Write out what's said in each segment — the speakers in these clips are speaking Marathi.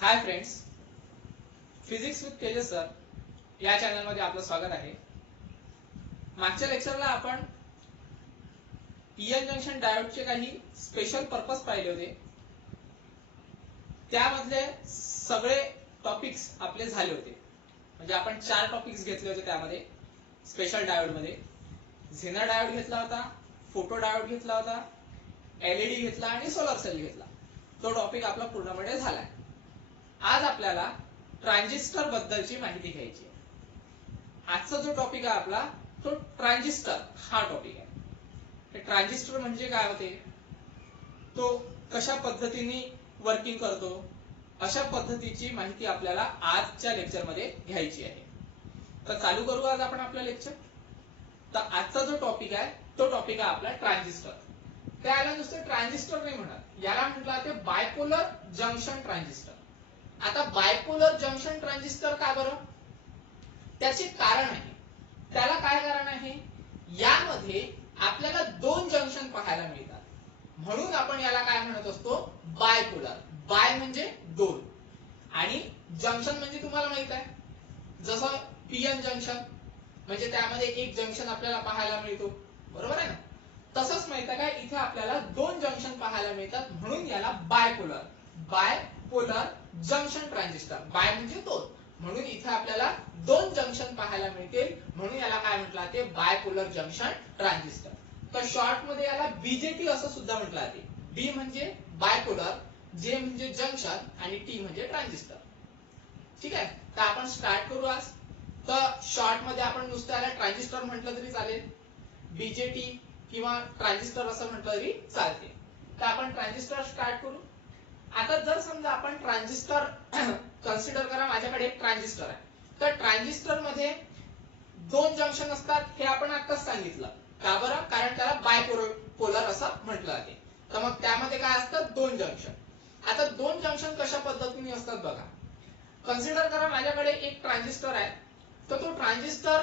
Hi friends, physics with Tejas sir या चॅनल मध्ये आपलं स्वागत आहे. मागच्या लेक्चरला आपण पीएन जंक्शन डायोडचे काही स्पेशल पर्पज पाहिले होते. त्यामधले सगळे टॉपिक्स आपले झाले होते. म्हणजे आपण 4 टॉपिक्स घेतले होते. त्यामध्ये स्पेशल डायोड मध्ये झेनर डायोड घेतला होता, फोटो डायोड घेतला होता, एलईडी घेतला आणि सोलर सेल घेतला. तो टॉपिक आपला पूर्णपणे झालाय. आज आपल्याला ट्रान्झिस्टर बद्दलची माहिती घ्यायची आहे. आजचा जो टॉपिक आहे आपला तो ट्रान्झिस्टर हा टॉपिक आहे. ट्रान्झिस्टर म्हणजे काय होते, तो कशा पद्धतीने वर्किंग करतो, अशा पद्धतीची माहिती आपल्याला आजच्या लेक्चर मध्ये घ्यायची आहे. तर चालू करू आज आपण आपलं लेक्चर. तर आजचा जो टॉपिक आहे तो टॉपिक आहे आपला ट्रान्झिस्टर. त्याला नुसतं ट्रान्झिस्टर नाही म्हणत, याला म्हटलं ते बायपोलर जंक्शन ट्रान्झिस्टर. आता बायपोलर जंक्शन ट्रान्झिस्टर का बरं? त्याचे कारण आहे. त्याला काय कारण आहे? यामध्ये आपल्याला 2 जंक्शन पाहायला मिळतात, म्हणून आपण याला काय म्हणत असतो, बायपोलर. बाय म्हणजे 2 आणि जंक्शन म्हणजे तुम्हाला माहित आहे, जसं पीएन जंक्शन म्हणजे त्यामध्ये एक जंक्शन आपल्याला पाहायला मिळतो, बरोबर आहे ना. तसंच माहित आहे का, इथे आपल्याला 2 जंक्शन पाहायला मिळतात, म्हणून याला बायपोलर जंक्शन ट्रान्झिस्टर. बाय म्हणजे 2, म्हणून इथे आपल्याला 2 जंक्शन पाहायला मिळतील, म्हणून याला काय म्हटलं ते बायपोलर जंक्शन ट्रान्झिस्टर. तर शॉर्ट मध्ये याला बीजेटी असं सुद्धा म्हटलं जाते. बी म्हणजे बायपोलर, जे म्हणजे जंक्शन आणि टी म्हणजे ट्रान्झिस्टर. ठीक आहे. तर आपण स्टार्ट करू आज. तर शॉर्ट मध्ये आपण नुसतं याला ट्रान्झिस्टर म्हटलं तरी चालेल, बीजेटी किंवा ट्रान्झिस्टर असं म्हटलं तरी चालते. तर आपण ट्रान्झिस्टर स्टार्ट करू. आता जर समजा आपण ट्रान्झिस्टर कन्सिडर करा, माझ्याकडे एक ट्रान्झिस्टर आहे. तर ट्रान्झिस्टर मध्ये 2 जंक्शन असतात, हे आपण आताच सांगितलं. का बरं? कारण त्याला बायपोलर असं म्हटलं जाते. तर मग त्यामध्ये काय असतं, 2 जंक्शन. आता 2 जंक्शन कशा पद्धतीने असतात बघा. कन्सिडर करा माझ्याकडे एक ट्रान्झिस्टर आहे. तर तो ट्रान्झिस्टर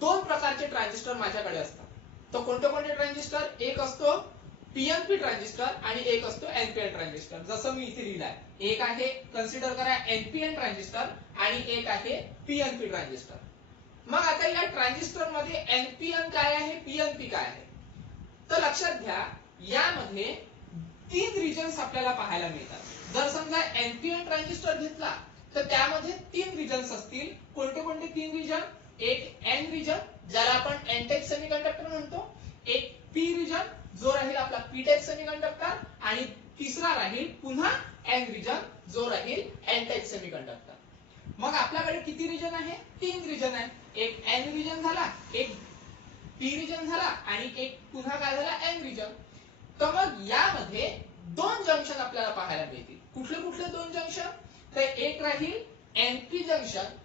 2 प्रकारचे ट्रान्झिस्टर माझ्याकडे असतात. तर कोणते कोणते ट्रान्झिस्टर? एक असतो पीएनपी ट्रान्झिस्टर आणि एक असतो एनपीएन ट्रान्झिस्टर. जसं मी इथे लिहिलंय, एक आहे कन्सिडर करा एनपीएन ट्रान्झिस्टर आणि एक आहे पीएनपी ट्रान्झिस्टर. मग आता या ट्रान्झिस्टर मध्ये एनपीएन काय आहे, पीएनपी काय आहे? तर लक्षात घ्या, यामध्ये 3 रिजन्स आपल्याला पाहायला मिळतात. जर समजा एनपीएन ट्रान्झिस्टर घेतला तर त्यामध्ये 3 रिजन्स असतील. कोणते कोणते 3 रिजन? एक एन रिजन ज्याला आपण एन टाइप सेमीकंडक्टर म्हणतो, एक पी रिजन जो राहील आपला पी टाइप सेमीकंडक्टर आणि तिसरा राहील पुन्हा एन रिजन जो राहील एन टाइप सेमीकंडक्टर. मग आपल्याकडे किती रिजन आहे? 3 रिजन आहे. एक एन रिजन झाला, एक पी रिजन झाला आणि एक पुन्हा काय झाला, एन रिजन. तर मग यामध्ये 2 जंक्शन आपल्याला पाहायला मिळतील. कुठले कुठले 2 जंक्शन? तर एक राहील एनपी जंक्शन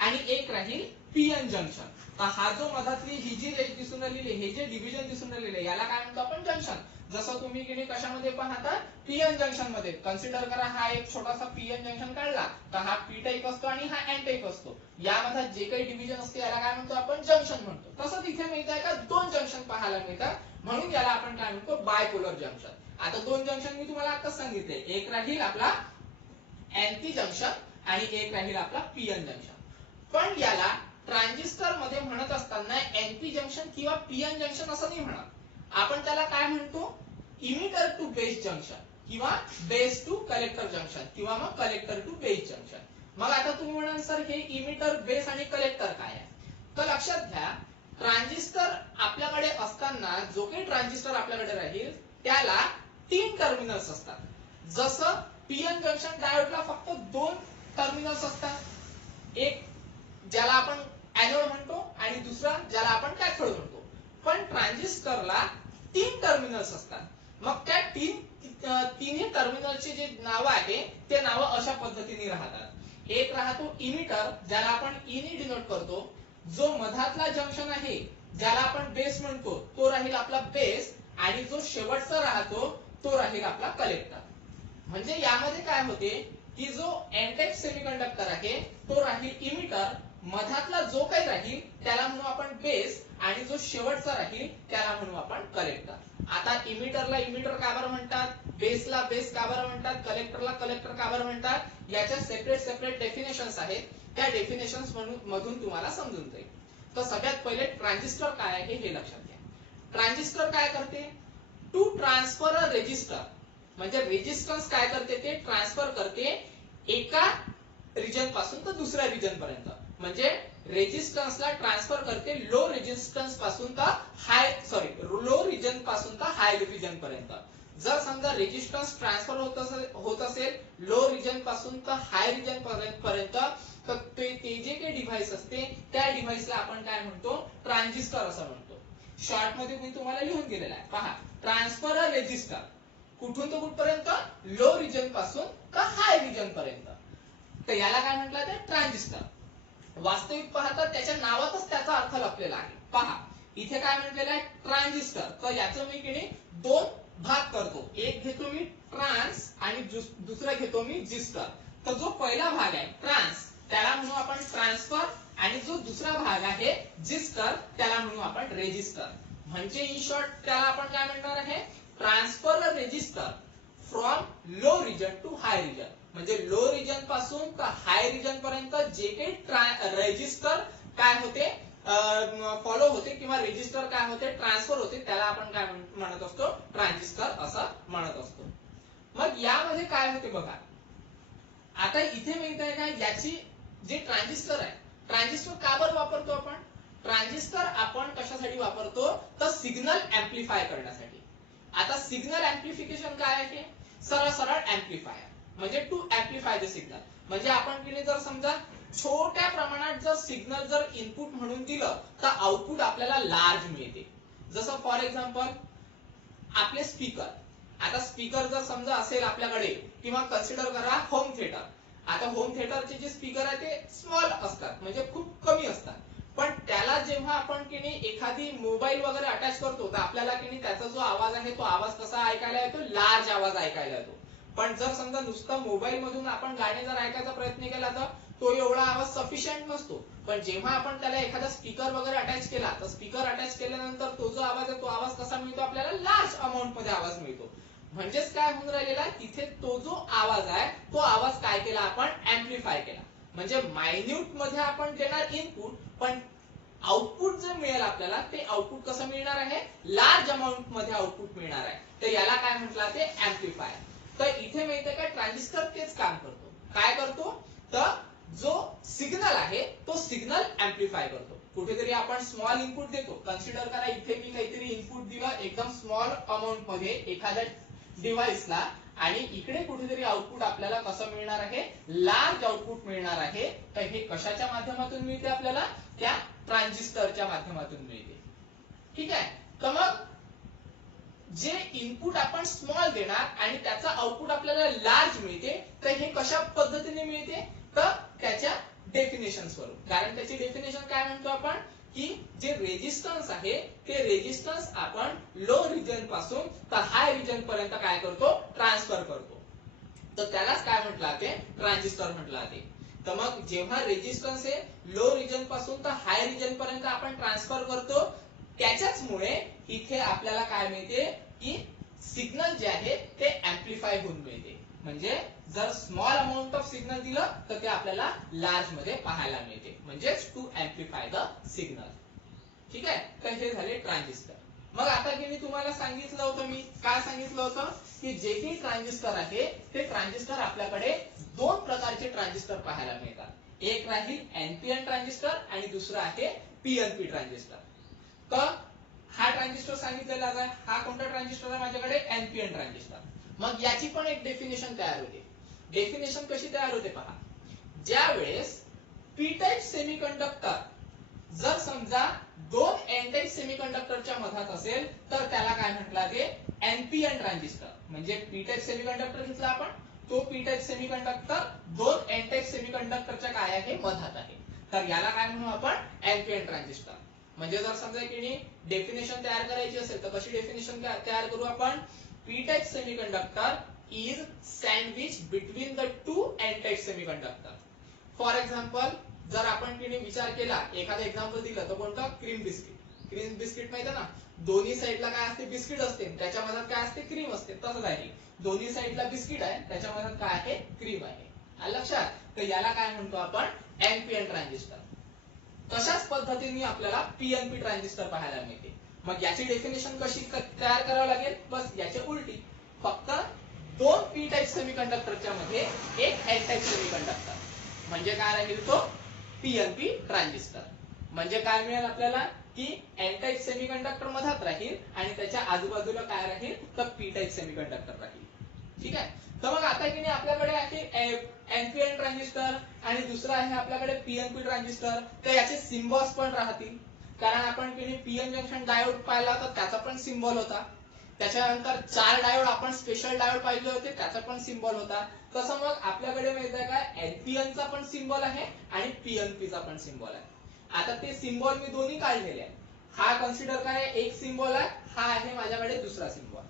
आणि एक राहील पीएन जंक्शन. तर हा जो मधातली ही जी रेष दिसून राहिलेली, हे जे डिव्हिजन दिसून राहिलेले, याला काय म्हणतो आपण, जंक्शन. जसं तुम्ही की कशामध्ये पाहता, पीएन जंक्शन मध्ये. कन्सिडर करा हा एक छोटासा पीएन जंक्शन काढला तर हा पी टाइप असतो आणि हा एन टाइप असतो. यामध्ये जे काही डिव्हिजन असते याला काय म्हणतो आपण, जंक्शन म्हणतो. तसंच इथे मिळत आहे का, 2 जंक्शन पाहायला मिळतात, म्हणून याला आपण काय म्हणतो, बायपोलर जंक्शन. आता 2 जंक्शन मी तुम्हाला आताच सांगितले, एक राहील आपला एनपी जंक्शन आणि एक राहील आपला पीएन जंक्शन. पण याला ट्रान्झिस्टर मध्ये म्हणत असताना एनपी जंक्शन किंवा पीएन जंक्शन असं नाही म्हणत. आपण त्याला काय म्हणतो, इमिटर टू बेस जंक्शन किंवा बेस टू कलेक्टर जंक्शन किंवा मग कलेक्टर टू बेस जंक्शन. मग आता तुम्ही म्हणाल सर हे इमिटर, बेस आणि कलेक्टर काय आहे? तर लक्षात घ्या, ट्रान्झिस्टर आपल्याकडे असताना जो काही ट्रान्झिस्टर आपल्याकडे राहील त्याला 3 टर्मिनल्स असतात. जसं पीएन जंक्शन डायोडला फक्त 2 टर्मिनल्स असतात, एक ज्याला आपण एनोड म्हणतो आणि दुसरा ज्याला आपण कॅथोड म्हणतो. पण ट्रान्झिस्टरला 3 टर्मिनल्स असतात. मग त्या तिन्ही टर्मिनलचे जे नाव आहे ते नाव अशा पद्धतीने राहतात. एक राहतो इमिटर ज्याला आपण ई ने डिनोट करतो. जो मधातला जंक्शन आहे ज्याला आपण बेस म्हणतो तो राहील आपला बेस आणि जो शेवटचा राहतो तो राहील आपला कलेक्टर. म्हणजे यामध्ये काय होते की जो एन टाइप सेमीकंडक्टर आहे तो राहील इमिटर मधातला जो काही राहील त्याला म्हणू आपण बेस आणि जो शेवटचा राहील त्याला म्हणू आपण कलेक्टर. आता इमिटरला इमिटर का बरं म्हणतात, बेसला बेस का बरं म्हणतात, कलेक्टरला कलेक्टर का बरं म्हणतात, याच्या सेपरेट डेफिनेशन्स आहेत. त्या डेफिनेशन्स मधून तुम्हाला समजून जाईल. तर सगळ्यात पहिले ट्रान्झिस्टर काय आहे हे लक्षात घ्या. ट्रान्झिस्टर काय करते, टू ट्रान्सफर अ रेजिस्टर, म्हणजे रेजिस्टन्स काय करते ते ट्रान्सफर करते एका रिजन पासून तर दुसऱ्या रिजन पर्यंत. म्हणजे रेजिस्टन्सला ट्रान्सफर करते लो रेजिस्टन्स पासून तर लो रिजन पासून तर हाय रिजन पर्यंत. जर समजा रेजिस्टन्स ट्रान्सफर होत असेल लो रिजन पासून तर हाय रिजन पर्यंत, तर ते जे काही डिव्हाइस असते त्या डिव्हाइसला आपण काय म्हणतो, ट्रान्झिस्टर असं म्हणतो. शॉर्ट मध्ये मी तुम्हाला लिहून दिलेला आहे पहा, ट्रान्सफर अ रेजिस्टर कुठून तर कुठपर्यंत, लो रिजन पासून तर हाय रिजन पर्यंत. तर याला काय म्हटलं ते ट्रान्झिस्टर. वास्तविक पाहता त्याच्या नावातच त्याचा अर्थ लपलेला आहे. पहा इथे काय म्हटलेलं आहे ट्रान्झिस्टर. तर याचं मी की दोन भाग करतो, एक घेतो मी ट्रान्स आणि दुसरा घेतो मी जिस्टर. तर जो पहिला भाग आहे ट्रान्स त्याला म्हणू आपण ट्रान्सफर आणि जो दुसरा भाग आहे जिस्टर त्याला म्हणू आपण रेजिस्टर. म्हणजे इन शॉर्ट त्याला आपण काय म्हणणार आहे, transfer register from low region to high region. म्हणजे लो रिजन पासून तर हाय रिजन पर्यंत जे काही रेजिस्टर काय होते फॉलो होते किंवा रेजिस्टर काय होते ट्रान्सफर होते त्याला आपण काय म्हणत असतो, ट्रान्झिस्टर असं म्हणत असतो. मग यामध्ये काय होते बघा, आता इथे माहित आहे का याची जे ट्रान्झिस्टर आहे, ट्रान्झिस्टर का बरं वापरतो आपण, ट्रान्झिस्टर आपण कशासाठी वापरतो तर सिग्नल एम्प्लिफाय करण्यासाठी. आता सिग्नल एम्प्लिफिकेशन काय आहे, सरळ एम्प्लिफायर, म्हणजे टू एम्प्लिफाय द सिग्नल. म्हणजे आपण केले जर समजा छोट्या प्रमाणात जर सिग्नल जर इनपुट म्हणून दिलं तर आउटपुट आपल्याला लार्ज मिळते. जसं फॉर एक्झाम्पल आपले स्पीकर. आता स्पीकर जर समजा असेल आपल्याकडे किंवा कन्सिडर करा होम थिएटर. आता होम थिएटरचे जे स्पीकर आहे ते स्मॉल असतात, म्हणजे खूप कमी असतात. पण त्याला जेव्हा आपण की नाही एखादी मोबाईल वगैरे अटॅच करतो तर आपल्याला की नाही त्याचा जो आवाज आहे तो आवाज कसा ऐकायला येतो, लार्ज आवाज ऐकायला येतो. पण जर समजा नुसतं मोबाईल मधून आपण गाणे जर ऐकायचा प्रयत्न केला तर तो एवढा आवाज सफिशियंट नसतो. पण जेव्हा आपण त्याला एखादा स्पीकर वगैरे अटॅच केला तर स्पीकर अटॅच केल्यानंतर तो जो आवाज आहे तो आवाज कसा मिळतो आपल्याला, लार्ज अमाऊंट मध्ये आवाज मिळतो. म्हणजेच काय होऊन राहिलेला तिथे तो जो आवाज आहे तो आवाज काय केला आपण एम्प्लिफाय केला. म्हणजे मायन्यूट मध्ये आपण देणार इनपुट, पण आउटपुट जे मिळेल आपल्याला ते आउटपुट कसं मिळणार आहे, लार्ज अमाऊंट मध्ये आउटपुट मिळणार आहे. तर याला काय म्हटलं ते एम्प्लिफायर. तर इथे माहितीये का ट्रान्झिस्टर तेच काम करतो. काय करतो तर जो सिग्नल आहे तो सिग्नल एम्प्लिफाय करतो. कुठेतरी आपण स्मॉल इनपुट देतो, कन्सिडर करा इथे मी काहीतरी इनपुट दिलं एकदम स्मॉल अमाऊंट मध्ये एखाद्या डिव्हाइसला, आणि इकडे कुठेतरी आउटपुट आपल्याला कसं मिळणार आहे, लार्ज आउटपुट मिळणार आहे. तर हे कशाच्या माध्यमातून मिळते आपल्याला, त्या ट्रान्झिस्टरच्या माध्यमातून मिळते. ठीक आहे. तर मग जे इनपुट आपण स्मॉल देणार आणि त्याचा आउटपुट आपल्याला लार्ज मिळते, तर हे कशा पद्धतीने मिळते तर त्याच्या डेफिनेशन्स वरून. कारण त्याची डेफिनेशन काय म्हणतो आपण की जे रेजिस्टन्स आहे ते रेजिस्टन्स आपण लो रिजन पासून तर हाय रिजन पर्यंत काय करतो, ट्रान्सफर करतो. तर त्यालाच काय म्हटलं ते ट्रान्झिस्टर म्हटलं जाते. तर मग जेव्हा रेजिस्टन्स हे लो रिजन पासून तर हाय रिजन पर्यंत आपण ट्रान्सफर करतो, त्याच्याचमुळे इथे आपल्याला काय मिळते की सिग्नल जे आहे ते एम्प्लिफाय होऊन मिळते. म्हणजे जर स्मॉल अमाऊंट ऑफ सिग्नल दिलं तर ते आपल्याला लार्ज मध्ये पाहायला मिळते, म्हणजे टू एम्प्लिफाय द सिग्नल. ठीक आहे. तर हे झाले ट्रान्झिस्टर. मग आता की मी तुम्हाला सांगितलं होतं, मी काय सांगितलं होतं की जे काही ट्रान्झिस्टर आहे ते ट्रान्झिस्टर आपल्याकडे दोन प्रकारचे ट्रान्झिस्टर पाहायला मिळतात. एक राहील एनपीएन ट्रान्झिस्टर आणि दुसरा आहे पीएनपी ट्रान्झिस्टर. तर हा ट्रान्झिस्टर सांगितलेला आहे, हा कोणता ट्रान्झिस्टर आहे माझ्याकडे, एनपीएन ट्रान्झिस्टर. मग याची पण एक डेफिनेशन तयार होते. डेफिनेशन कशी तयार होते पहा, ज्या वेळेस पी टाइप सेमीकंडक्टर जर समजा दोन एन टाइप सेमीकंडक्टरच्या मधात असेल तर त्याला काय म्हटलं ते एनपीएन ट्रान्झिस्टर. म्हणजे पी टाइप सेमीकंडक्टर घेतला आपण, तो पी टाइप सेमीकंडक्टर दोन एन टाइप सेमीकंडक्टरच्या काय आहे मधात आहे, तर याला काय म्हणू आपण एनपीएन ट्रान्झिस्टर. म्हणजे जर समजा की डेफिनेशन तयार करायची असेल तर कशी डेफिनेशन तयार करू आपण, P type semiconductor is sandwich between the two N type semiconductor. For example जर आपण तिने विचार केला, एखादा एक्झाम्पल दिलं तर कोणतं, क्रीम बिस्किट. क्रीम बिस्किट माहिती आहे ना, दोन्ही साईडला काय असते, बिस्किट असते, त्याच्या मधात काय असते, क्रीम असते. तसंच आहे, दोन्ही साईडला बिस्किट आहे, त्याच्या मधात काय आहे, क्रीम आहे. आलं लक्षात? तर याला काय म्हणतो आपण, एनपीएन ट्रान्झिस्टर. तशाच पद्धतीने आपल्याला पीएनपी ट्रान्झिस्टर पाहायला मिळते. मग याची डेफिनेशन कशी तयार करावी लागेल, बस याची उलटी. फक्त दोन पी टाइप सेमीकंडक्टरच्या मध्ये एक एन टाइप सेमीकंडक्टर, म्हणजे काय राहील तो, पीएनपी ट्रान्झिस्टर. म्हणजे काय मिळेल आपल्याला, की एन टाइप सेमीकंडक्टर मधात राहील आणि त्याच्या आजूबाजूला काय राहील, तर पी टाइप सेमीकंडक्टर राहील. ठीक आहे. तर मग आता की नाही आपल्याकडे आहे एनपीएन ट्रान्झिस्टर आणि दुसरा आहे आपल्याकडे पीएनपी ट्रान्झिस्टर. तर याचे सिम्बॉल्स पण राहतील, कारण आपण की नाही पीएन जंक्शन डायोड पाहिला तर त्याचा पण सिम्बॉल होता. त्याच्यानंतर 4 डायोड आपण स्पेशल डायोड पाहिले होते, त्याचा पण सिम्बॉल होता. तसं मग आपल्याकडे माहिती आहे का, एनपीएन चा पण सिम्बॉल आहे आणि पीएनपी चा पण सिम्बॉल आहे. आता ते सिम्बॉल मी दोन्ही काढलेले आहे. हा कन्सिडर काय, एक सिम्बॉल आहे, हा आहे माझ्याकडे दुसरा सिम्बॉल.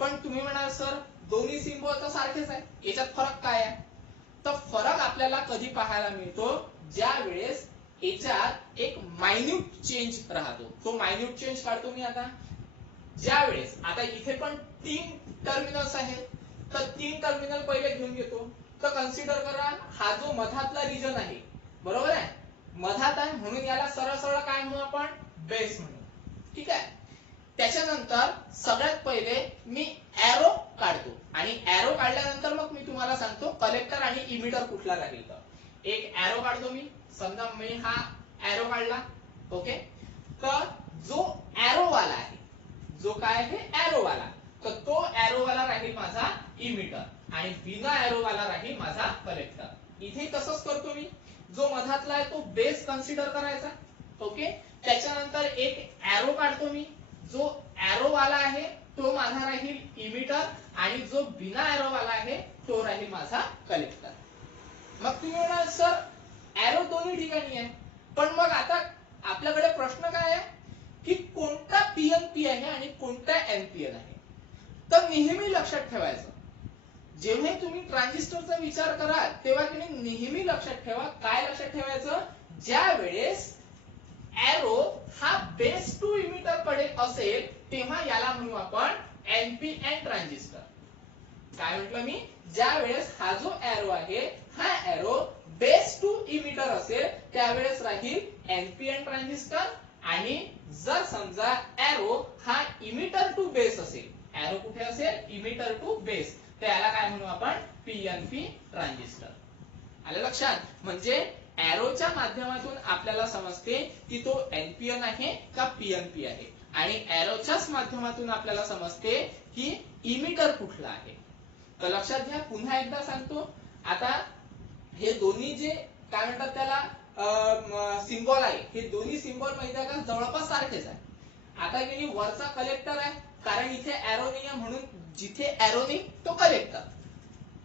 पण तुम्ही म्हणाल सर दोन्ही सिम्बॉल तर सारखेच आहे, याच्यात फरक काय आहे. तर फरक आपल्याला कधी पाहायला मिळतो, ज्या वेळेस याच्यात एक मायन्यूट चेंज राहतो. तो मायन्यूट चेंज काढतो मी आता. ज्या वेळेस आता इथे पण 3 टर्मिनल्स आहेत, तर 3 टर्मिनल पहिले घेऊन घेतो. तर कन्सिडर करा, हा जो मधातला रिजन आहे, बरोबर आहे, मधात आहे, म्हणून याला सरळ सरळ काय म्हणू आपण, बेस म्हणू. ठीक आहे. त्याच्यानंतर सगळ्यात पहिले मी एरो काढतो आणि एरो काढल्यानंतर मग मी तुम्हाला सांगतो कलेक्टर आणि इमिटर कुठला राहील. तर एक एरो काढतो मी, समजा मी हा एरो काढला. ओके. तर जो एरो वाला आहे, जो काय आहे एरो वाला, तर तो एरो वाला राहील माझा इमिटर आणि बिना एरो वाला राहील माझा कलेक्टर. इथे तसंच करतो मी, जो मधातला आहे तो बेस कन्सिडर करायचा. ओके. त्याच्यानंतर एक एरो काढतो मी, जो एरो वाला आहे तो माझा राहील इमिटर आणि जो बिना एरो वाला आहे तो राहील माझा कलेक्टर. मग तुम्ही म्हणाल सर एरो दोन्ही ठिकाणी आहे, पण मग आता आपल्याकडे प्रश्न काय आहे की कोणता पीएनपी आहे आणि कोणता एनपीएन आहे. तर नेहमी लक्षात ठेवायचं, जेव्हा तुम्ही ट्रान्झिस्टरचा विचार कराल तेव्हा तुम्ही नेहमी लक्षात ठेवा, काय लक्षात ठेवायचं, ज्या वेळेस एरो हा बेस टू इमिटर कडे असेल तेव्हा याला म्हणू आपण एनपीएन ट्रान्झिस्टर. काय म्हटलं मी, ज्या वेळेस हा जो एरो आहे, हा एरो बेस टू इमिटर असेल त्यावेळेस राहील एनपीएन ट्रान्झिस्टर. आणि जर समजा एरो हा इमिटर टू बेस असेल, एरो कुठे असेल, इमिटर टू बेस, तर याला काय म्हणू आपण, पीएनपी ट्रान्झिस्टर. आलं लक्षात? म्हणजे एरोच्या माध्यमातून आपल्याला समजते की तो एनपीएन आहे का पीएनपी आहे, आणि एरोच्याच माध्यमातून आपल्याला समजते की इमिटर कुठला आहे. तर लक्षात घ्या, पुन्हा एकदा सांगतो. आता हे दोन्ही जे काय म्हणतात त्याला सिम्बॉल आहे, हे दोन्ही सिम्बॉल माहिती आहे का, जवळपास सारखेच आहे. आता की वरचा कलेक्टर आहे, कारण इथे एरो नाही आहे म्हणून जिथे एरो नाही तो कलेक्टर.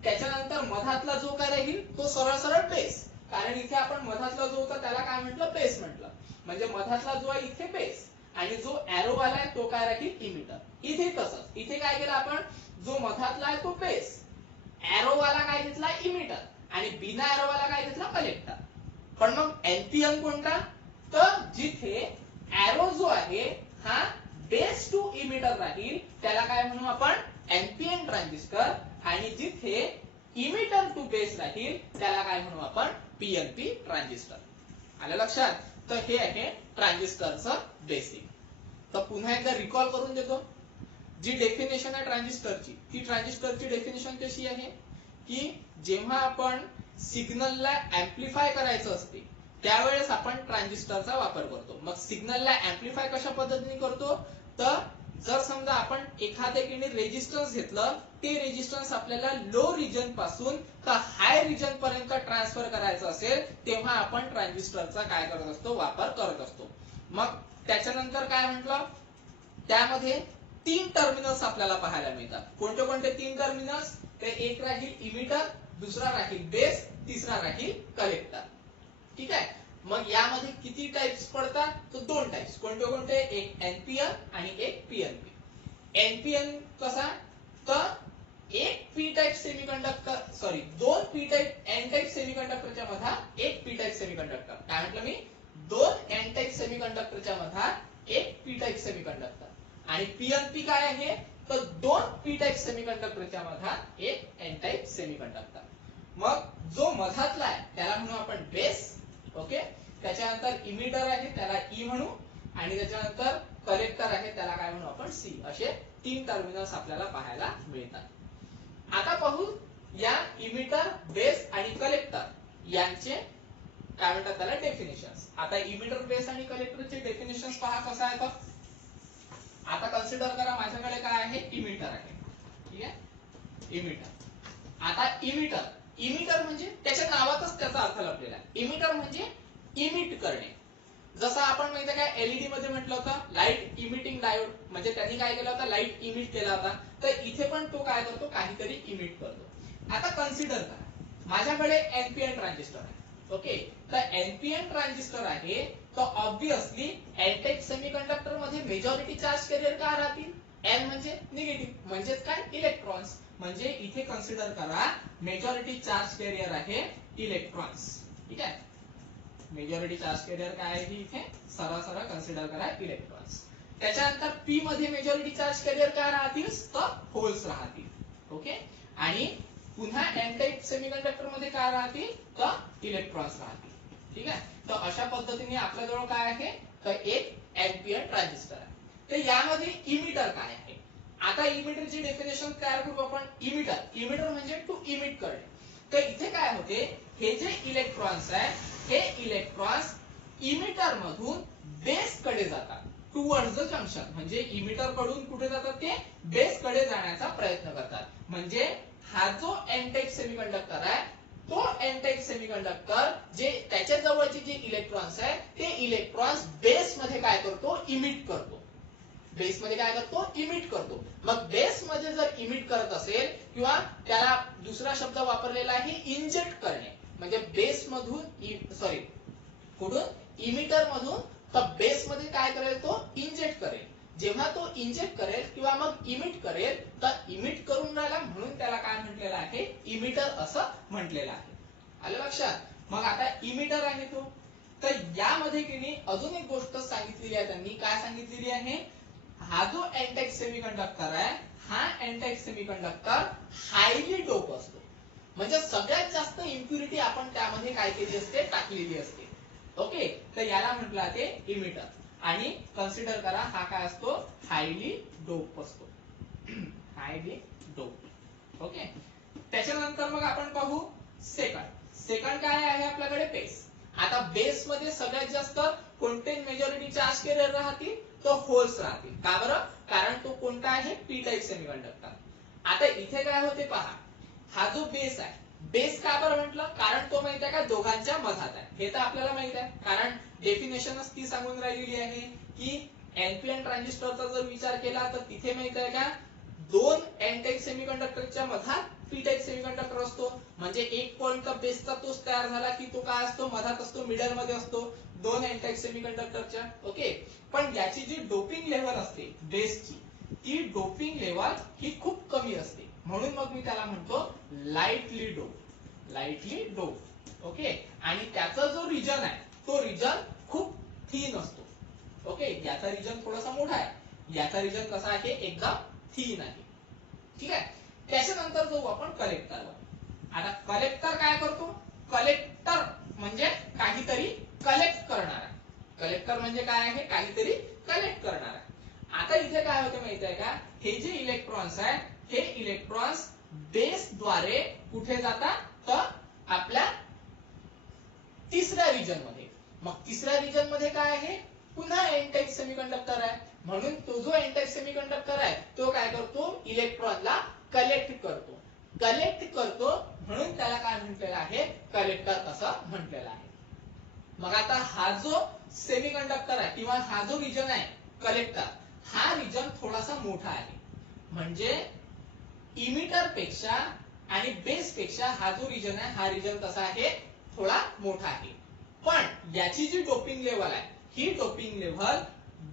त्याच्यानंतर मधातला जो काय राहील तो सरळ सरळ बेस, कारण इथे आपण मधातला जो होता त्याला काय म्हटलं, बेस म्हटलं. म्हणजे मधातला जो आहे इथे बेस आणि जो एरो वाला आहे तो काय राहील, इमिटर. इथे तसंच, इथे काय केलं आपण, जो मधातला आहे तो बेस, एरो वाला काय घेतला, इमिटर, आणि बिना एरो वाला काय घेतला, कलेक्टर. पण मग एनपीएन कोणता, तर जिथे एरो जो आहे हा बेस टू इमिटर राहील त्याला काय म्हणू आपण, एनपीएन ट्रान्झिस्टर, आणि जिथे इमिटर टू बेस राहील त्याला काय म्हणू आपण, पीएनपी ट्रान्झिस्टर. आलं लक्षात? तर हे आहे ट्रान्झिस्टरचं बेसिक. तर पुन्हा एकदा रिकॉल करून देतो. जी डेफिनेशन आहे ट्रान्झिस्टरची, ती ट्रान्झिस्टरची डेफिनेशन कशी आहे की जेव्हा आपण सिग्नलला एम्प्लिफाय करायचं असते त्यावेळेस आपण ट्रान्झिस्टरचा वापर करतो. मग सिग्नलला एम्प्लिफाय कशा पद्धतीने करतो, तर जर समजा आपण एखाद्या रेजिस्टन्स घेतलं, ते रेजिस्टन्स आपल्याला लो रिजन पासून तर हाय रिजन पर्यंत ट्रान्सफर करायचं असेल तेव्हा आपण ट्रान्झिस्टरचा काय करत असतो, वापर करत असतो. मग त्याच्यानंतर काय म्हटलं, त्यामध्ये 3 टर्मिनल्स आपल्याला पाहायला मिळतात. कोणते कोणते 3 टर्मिनल्स, तर एक राहील इमिटर, दुसरा राहील बेस, तिसरा राहील कलेक्टर. ठीक आहे. मग यामध्ये किती टाइप्स पडतात, तर 2 टाइप्स. कोणते कोणते, एक एनपीएन आणि एक पीएनपी. एनपीएन कसा, तर एक P type semiconductor, sorry 2 P type N type सेमीकंडक्टरच्या मध्ये एक पी टाइप सेमीकंडक्टर सेमीकंडक्टर. काय म्हटलं मी? दोन एन टाइप सेमीकंडक्टरच्या मधात एक पी टाइप सेमीकंडक्टर. आणि पी आणि पी काय आहे? तर दोन पी टाइप सेमीकंडक्टरच्या मधात एक एन टाइप सेमीकंडक्टर. मग जो मधातला आहे त्याला म्हणू आपण बेस. ओके. त्याच्यानंतर इमिटर आहे त्याला ई म्हणू, आणि त्याच्यानंतर कलेक्टर आहे त्याला काय म्हणू आपण? सी. असे तीन टर्मिनल्स आपल्याला पाहायला मिळतात. आता पाहू या इमिटर, बेस आणि कलेक्टर यांचे काय म्हणतात त्याला डेफिनेशन्स. आता इमिटर, बेस आणि कलेक्टरचे डेफिनेशन्स पहा कसं आहे. तर आता कन्सिडर करा माझ्याकडे काय आहे? इमिटर आहे. ठीक आहे, इमिटर. आता इमिटर म्हणजे त्याच्या नावातच त्याचा अर्थ लपलेला आहे. इमिटर म्हणजे इमिट करणे. जसं आपण माहिती काय एलईडी मध्ये म्हटलं होतं लाईट इमिटिंग डायोड, म्हणजे त्यांनी काय केलं होतं? लाईट इमिट केला होता. तर इथे पण तो काय करतो? काहीतरी इमिट करतो. आता कन्सिडर करा माझ्याकडे एनपीएन ट्रान्झिस्टर आहे. ओके. तर एनपीएन ट्रान्झिस्टर आहे, तर ऑब्विसली एन टाइप सेमीकंडक्टर मध्ये मेजॉरिटी चार्ज कॅरियर काय राहतील? एन म्हणजे निगेटिव्ह, म्हणजेच काय? इलेक्ट्रॉन्स. म्हणजे इथे कन्सिडर करा मेजॉरिटी चार्ज कॅरियर आहे इलेक्ट्रॉन्स. ठीक आहे, मेजॉरिटी चार्ज कॅरियर काय आहे इथे? सरळ कन्सिडर करा इलेक्ट्रॉन्स. त्याच्यानंतर पी मध्ये मेजॉरिटी चार्ज कॅरियर काय राहतील? तर होल्स राहतील. ओके. आणि पुन्हा एन टाइप सेमीकंडक्टर मध्ये काय राहतील? तर इलेक्ट्रॉन्स राहतील. ठीक आहे. तर अशा पद्धतीने आपल्याजवळ काय आहे? तर एक एनपीएन ट्रान्झिस्टर आहे. तर यामध्ये इमिटर काय आहे? आता इमिटरची डेफिनेशन तयार करू आपण. इमिटर म्हणजे टू इमिट करणे. तर इथे काय होते? हे जे इलेक्ट्रॉन्स आहे हे इलेक्ट्रॉन्स इमिटर मधून बेस कडे जातात टुवर्ड्स द जंक्शन. म्हणजे इमिटर कडून कुठे जातात? ते बेस कडे जाण्याचा प्रयत्न करतात. म्हणजे हा जो एन टाइप सेमीकंडक्टर आहे तो एन टाइप सेमीकंडक्टर जे त्याच्या जवळचे जे इलेक्ट्रॉन्स आहे ते इलेक्ट्रॉन्स बेस मध्ये काय करतो? इमिट करतो. बेस मध्ये काय करतो? इमिट करतो. मग बेस मध्ये जर इमिट करत असेल किंवा त्याला दुसरा शब्द वापरलेला आहे इंजेक्ट करणे, म्हणजे बेस मधून सॉरी कुठून? इमिटर मधून तर बेस मध्ये काय करेल? तो इंजेक्ट करेल. जेव्हा तो इंजेक्ट करेल किंवा मग इमिट करेल तर इमिट करून राहिला म्हणून त्याला काय म्हटलेलं आहे? इमिटर असं म्हटलेलं आहे. आलं लक्षात? मग आता इमिटर आहे तो. तर यामध्ये की नाही अजून एक गोष्ट सांगितलेली आहे त्यांनी. काय सांगितलेली आहे? हा जो एन टाइप सेमीकंडक्टर आहे हा N type semiconductor highly dope असतो. म्हणजे सगळ्यात जास्त इम्प्युरिटी आपण त्यामध्ये काय केली असते? टाकलेली असते. ओके. तर याला म्हटलं ते इमिटर. आणि कन्सिडर करा हा काय असतो? हायली डोप असतो. Highly dope. ओके. त्याच्यानंतर मग आपण पाहू सेकंड काय आहे आपल्याकडे? बेस. आता बेस मध्ये सगळ्यात जास्त कोणते मेजॉरिटी चार्ज कॅरियर राहतील? तो होल्स राहतील. का बरं? कारण तो कोणता आहे? P type semiconductor. आता इथे काय होते पहा, हा जो बेस आहे, बेस का बरं म्हटलं? कारण तो माहित आहे का दोघांच्या मधात आहे. हे तर आपल्याला माहित आहे, कारण डेफिनेशनच ती सांगून राहिलेली आहे की एनपीएन ट्रान्झिस्टरचा जर विचार केला तर तिथे माहित आहे का दोन एन टाइप सेमीकंडक्टरच्या मधात पी टाइप सेमीकंडक्टर असतो. म्हणजे एक पॉइंट बेसचा तोच तयार झाला की तो काय असतो? मधात असतो, मिडल मध्ये असतो दोन एन टाइप सेमीकंडक्टरच्या. ओके. पण याची जी डोपिंग लेवल असते बेसची, ती डोपिंग लेवल ही खूप कमी असते. म्हणून मग मी त्याला म्हणतो लाईटली डोप. ओके. आणि त्याचा जो रिजन आहे तो रिजन खूप थिन असतो. ओके. याचा रिजन थोडासा मोठा आहे, याचा रिजन कसा आहे? एकदम थिन आहे. ठीक आहे. त्याच्यानंतर जाऊ आपण कलेक्टरवर. आता कलेक्टर काय करतो? कलेक्टर म्हणजे काहीतरी कलेक्ट करणार आहे. कलेक्टर म्हणजे काय आहे? काहीतरी कलेक्ट करणार आहे. आता इथे काय होते माहिती आहे का? हे जे इलेक्ट्रॉन्स आहे हे इलेक्ट्रॉन्स बेस द्वारे कुठे जातात? तर आपल्या तिसऱ्या रिजन मध्ये. मग तिसऱ्या रिजन मध्ये काय आहे? पुन्हा एन टाइप सेमीकंडक्टर आहे. म्हणून तो जो एन टाइप सेमीकंडक्टर आहे तो काय करतो? इलेक्ट्रॉनला कलेक्ट करतो. म्हणून त्याला काय म्हटलेलं आहे? कलेक्टर असं म्हटलेलं आहे. मग आता हा जो सेमीकंडक्टर आहे किंवा हा जो रिजन आहे कलेक्टर, हा रिजन थोडासा मोठा आहे. म्हणजे इमिटर पेक्षा आणि बेस पेक्षा हा जो रिजन आहे हा रिजन कसा आहे? थोडा मोठा आहे. पण याची जी डोपिंग लेवल आहे ही डोपिंग लेवल